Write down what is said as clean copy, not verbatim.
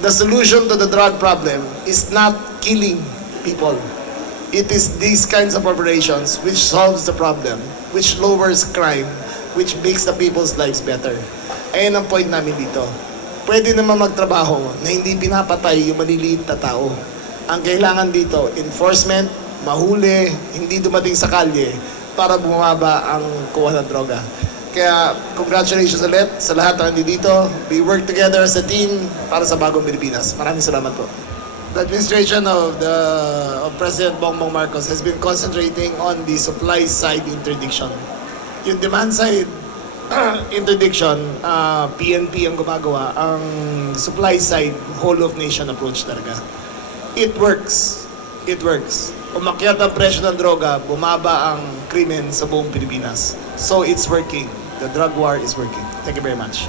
the solution to the drug problem is not killing people. It is these kinds of operations which solves the problem, which lowers crime, which makes the people's lives better. Ayan ang point namin dito. Pwede naman magtrabaho na hindi pinapatay yung maliliit na tao. Ang kailangan dito, enforcement, mahuli, hindi dumating sa kalye para bumaba ang kuha ng droga. Kaya congratulations ulit sa lahat ng nandito. We work together as a team para sa bagong Pilipinas. Maraming salamat po. The administration of President Bongbong Marcos has been concentrating on the supply side interdiction. Yung demand side interdiction, PNP ang gumagawa. Ang supply side, whole of nation approach talaga. It works. It works. Umakyat ang presyo ng droga, bumaba ang krimen sa buong Pilipinas. So it's working. The drug war is working. Thank you very much.